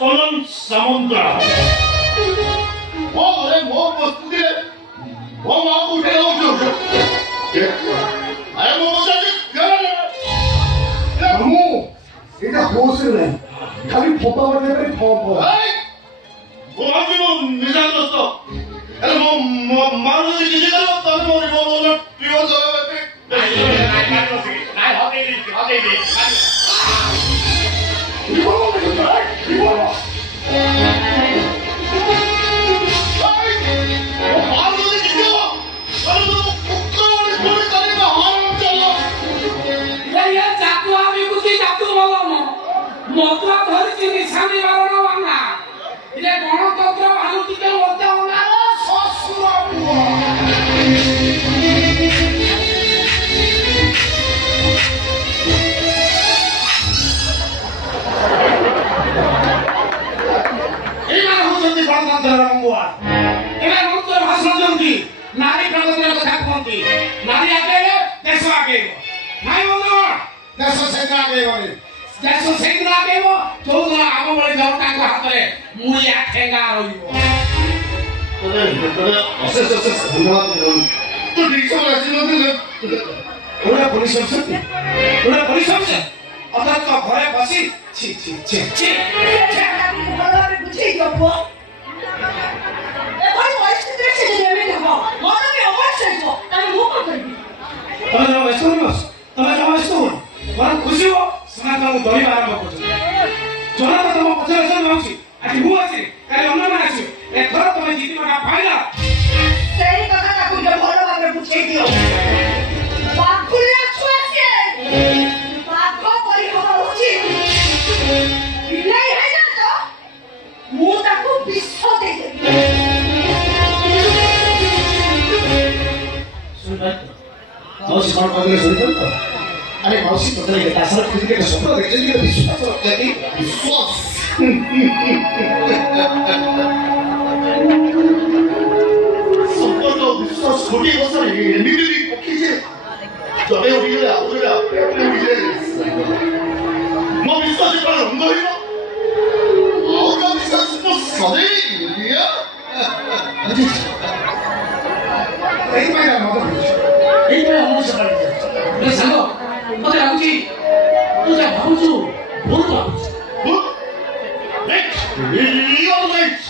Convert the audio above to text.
떠난 사몬들아, 그래 무엇인데 마구 배워줘. 아이고 자식 변하네. 너무 이제 호수네. 가비 법방을 해버리 법. 뭐 아주 미장졌어. 뭐 많은 기계가 없다는 머리 오늘 비워서. মতুয়া ধরেছি নিশানি বাড়ানো বাংলা এটা গণতন্ত্র ভালুটিকে বলতে না শ্বশুর এইবার হচ্ছে গণতন্ত্রের অঙ্গুয়া এবার হচ্ছে ভাষণ জঙ্গি নারী প্রগতির কথা কুহতি নারী আগে দেশ আগে ভাই বন্ধু দেশ সেটা আগে বলে দেশ সেইদিন আগেব ଯୋଉଦିନ ଆମ ଭଳି ଜନତାଙ୍କ ହାତରେ ମୂଳିଆ ଠେଙ୍ଗା ରହିବ। ପୋଲିସ ଅଛନ୍ତି ଅଥଚ ଘରେ ବସି ଭଲ ଭାବେ ବୁଝେଇ ଦିଅ ପୁଅ। ଏଭଳି ପରିସ୍ଥିତିରେ ସେ ଯଦି ଏମିତି ହବ ମନ ବି ଅବଶ୍ୟ ହେଇଯିବ ତାହେଲେ ମୁଁ କଣ କରିବି? ତମେ ଜମା ବ୍ୟସ୍ତ ହୁଅ ତମେ ଜମା ବ୍ୟସ୍ତ ହୁଅ ବରଂ ଖୁସି ହୁଅ ସେମାନେ ତମକୁ ଧରିବା ଆରମ୍ଭ କରୁଛନ୍ତି। ଜନତା ତମ ପଛରେ ମାଉଛି ଆଜି ମୁଁ ଅଛି କାଲି ଅନ୍ୟମାନେ ଆସିବେ ଏଥର ତମେ ଜିତିବାଟା ପାଇଲା। ସେଇ କଥା ତାକୁ ଭଲ ଭାବରେ ବୁଝେଇ ଦିଅ। ବାଘୁଳିଆ ଛୁଆ ସିଏ ବାଘ ପରି ହବା ଉଚିତ। ବିଲେଇ ହେଇନା ତ ମୁଁ ତାକୁ ବିଷ ଦେଇଦେବି। ମାଉସୀ କଣ କହିଲେ ଶୁଣିପାରିଲ ତ? अरे मौसी पकड़ेंगे तासर खुद के स्वप्न देखेंगे विश्वास रखेंगे विश्वास संपर्क विश्वास छोटी बसर एमिली पक्षी से जबे उड़िले आउरे उड़िले मो विश्वास पर रंग होइनो और विश्वास तो सदे दिया एक महीना मत ଏଇ ପାଇଁ ସମସ୍ୟା ପାଲଟି ସାଙ୍ଗ ମତେ ଲାଗୁଛି ତୁ ଯାହା ଭାବୁଛୁ ଭୁଲ ଭାବୁଛୁ। Next, you're late.